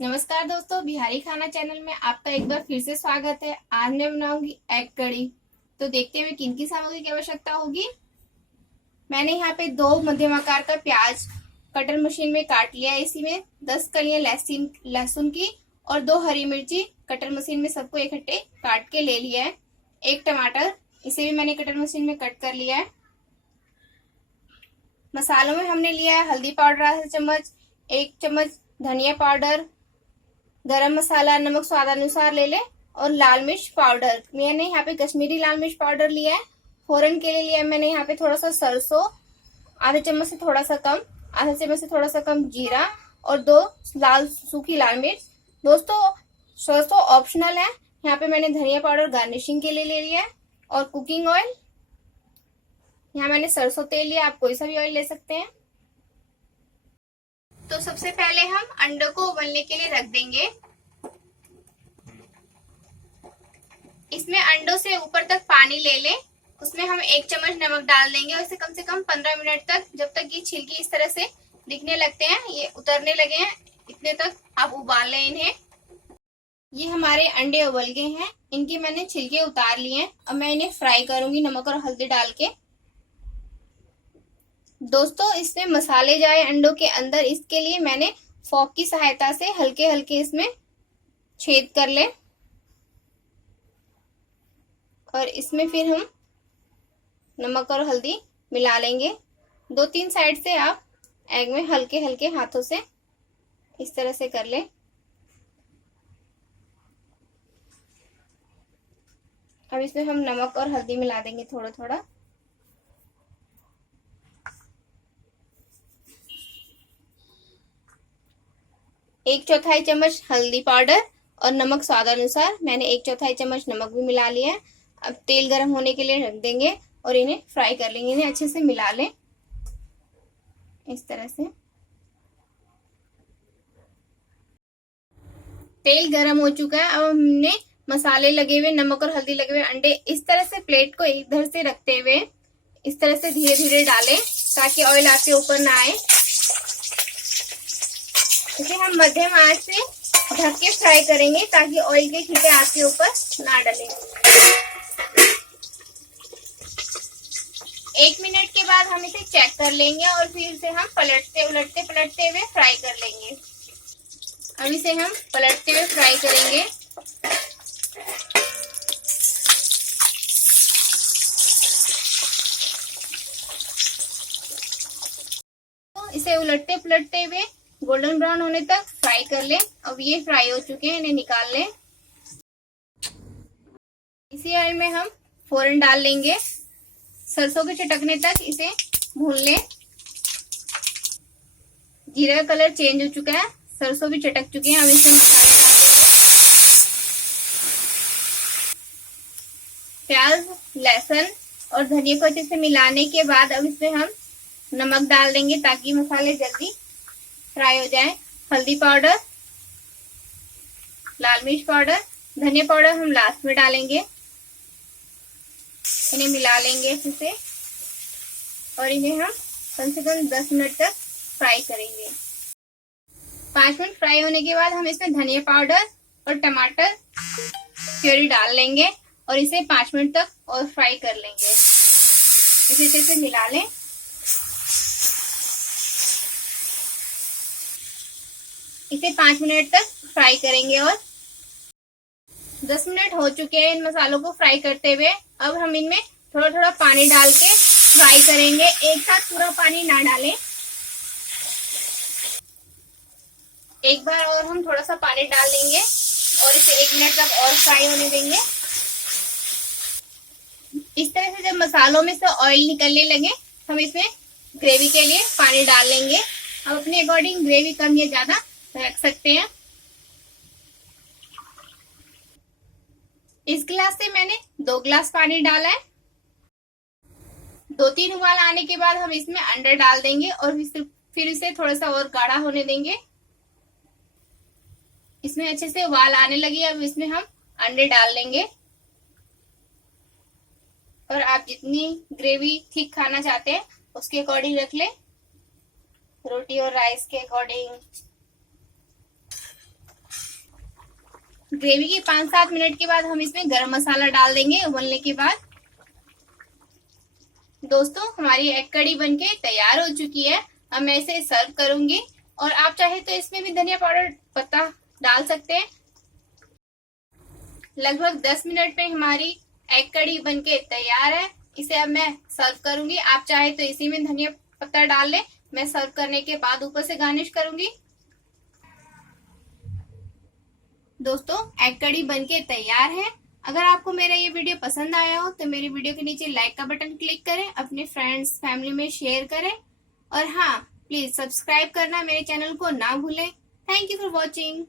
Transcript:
नमस्कार दोस्तों, बिहारी खाना चैनल में आपका एक बार फिर से स्वागत है। आज मैं बनाऊंगी एग कड़ी। तो देखते हैं किन की सामग्री की आवश्यकता होगी। मैंने यहाँ पे 2 मध्यम आकार का प्याज कटर मशीन में काट लिया है। इसी में 10 कलियां लहसुन की और 2 हरी मिर्ची कटर मशीन में सबको इकट्ठे काट के ले लिया है। 1 टमाटर, इसे भी मैंने कटर मशीन में कट कर लिया है। मसालों में हमने लिया है हल्दी पाउडर आधा चम्मच, 1 चम्मच धनिया पाउडर, गरम मसाला, नमक स्वाद अनुसार ले ले और लाल मिर्च पाउडर। मैंने यहाँ पे कश्मीरी लाल मिर्च पाउडर लिया है। फोरन के लिए लिया है मैंने यहाँ पे थोड़ा सा सरसों, आधे चम्मच से थोड़ा सा कम, आधा चम्मच से थोड़ा सा कम जीरा और 2 सूखी लाल मिर्च। दोस्तों, सरसों ऑप्शनल है। यहाँ पे मैंने धनिया पाउडर गार्निशिंग के लिए ले लिया है। और कुकिंग ऑयल, यहाँ मैंने सरसों तेल लिया, आप कोई सा भी ऑयल ले सकते हैं। तो सबसे पहले हम अंडों को उबलने के लिए रख देंगे। इसमें अंडों से ऊपर तक पानी ले लें। उसमें हम 1 चम्मच नमक डाल देंगे और इसे कम से कम 15 मिनट तक, जब तक ये छिलके इस तरह से दिखने लगते हैं, ये उतरने लगे हैं, इतने तक आप उबाल लें इन्हें। ये हमारे अंडे उबल गए हैं, इनके मैंने छिलके उतार लिए हैं। अब मैं इन्हें फ्राई करूंगी नमक और हल्दी डाल के। दोस्तों, इसमें मसाले जाए अंडों के अंदर, इसके लिए मैंने फोक की सहायता से हल्के हल्के इसमें छेद कर ले और इसमें फिर हम नमक और हल्दी मिला लेंगे। 2-3 साइड से आप एग में हल्के हल्के हाथों से इस तरह से कर ले। अब इसमें हम नमक और हल्दी मिला देंगे थोड़ा थोड़ा। एक चौथाई चम्मच हल्दी पाउडर और नमक स्वाद अनुसार, मैंने 1/4 चम्मच नमक भी मिला लिया है। अब तेल गर्म होने के लिए रख देंगे और इन्हें फ्राई कर लेंगे। इन्हें अच्छे से मिला लें इस तरह से। तेल गर्म हो चुका है। अब हमने मसाले लगे हुए, नमक और हल्दी लगे हुए अंडे इस तरह से प्लेट को इधर से रखते हुए इस तरह से धीरे धीरे डालें ताकि ऑयल आपके ऊपर ना आए। इसे हम मध्यम आंच से ढक के फ्राई करेंगे ताकि ऑयल के छींटे आपके ऊपर ना डले। 1 मिनट के बाद हम इसे चेक कर लेंगे और फिर इसे हम पलटते हुए फ्राई कर लेंगे। अब इसे हम पलटते हुए फ्राई करेंगे। तो इसे उलटते पलटते हुए गोल्डन ब्राउन होने तक फ्राई कर लें। अब ये फ्राई हो चुके हैं, इन्हें निकाल लें। इसी ऑयल में हम फोरन डाल लेंगे। सरसों के चटकने तक इसे भून लें। जीरा का कलर चेंज हो चुका है, सरसों भी चटक चुके हैं। अब इसे मसाले डाल देंगे। प्याज, लहसुन और धनिया को अच्छे से मिलाने के बाद अब इसमें हम नमक डाल देंगे ताकि मसाले जल्दी फ्राई हो जाए। हल्दी पाउडर, लाल मिर्च पाउडर, धनिया पाउडर हम लास्ट में डालेंगे। इन्हें मिला लेंगे अच्छे से और इन्हें हम कम से कम 10 मिनट तक फ्राई करेंगे। 5 मिनट फ्राई होने के बाद हम इसमें धनिया पाउडर और टमाटर प्यूरी डाल लेंगे और इसे 5 मिनट तक और फ्राई कर लेंगे। इसे अच्छे से मिला लें। इसे 5 मिनट तक फ्राई करेंगे और 10 मिनट हो चुके हैं इन मसालों को फ्राई करते हुए। अब हम इनमें थोड़ा थोड़ा पानी डाल के फ्राई करेंगे, एक साथ पूरा पानी ना डालें। एक बार और हम थोड़ा सा पानी डाल देंगे और इसे 1 मिनट तक और फ्राई होने देंगे। इस तरह से जब मसालों में से ऑयल निकलने लगे हम इसमें ग्रेवी के लिए पानी डाल लेंगे। अब अपने अकॉर्डिंग ग्रेवी कम या ज्यादा रख सकते हैं। इस गिलास से मैंने 2 गिलास पानी डाला है। 2-3 उबाल आने के बाद हम इसमें अंडे डाल देंगे और फिर इसे थोड़ा सा और गाढ़ा होने देंगे। इसमें अच्छे से उबाल आने लगी। अब इसमें हम अंडे डाल लेंगे और आप जितनी ग्रेवी थिक खाना चाहते हैं उसके अकॉर्डिंग रख लें। रोटी और राइस के अकॉर्डिंग। ग्रेवी के 5-7 मिनट के बाद हम इसमें गरम मसाला डाल देंगे उबलने के बाद। दोस्तों हमारी एग कड़ी बनके तैयार हो चुकी है। अब मैं इसे सर्व करूंगी और आप चाहे तो इसमें भी धनिया पाउडर पत्ता डाल सकते हैं। लगभग 10 मिनट में हमारी एग कड़ी बनके तैयार है। इसे अब मैं सर्व करूंगी। आप चाहे तो इसी में धनिया पत्ता डाल लें। मैं सर्व करने के बाद ऊपर से गार्निश करूंगी। दोस्तों एग कड़ी बनके तैयार है। अगर आपको मेरा ये वीडियो पसंद आया हो तो मेरी वीडियो के नीचे लाइक का बटन क्लिक करें, अपने फ्रेंड्स फैमिली में शेयर करें और हाँ प्लीज सब्सक्राइब करना मेरे चैनल को ना भूलें। Thank you for watching.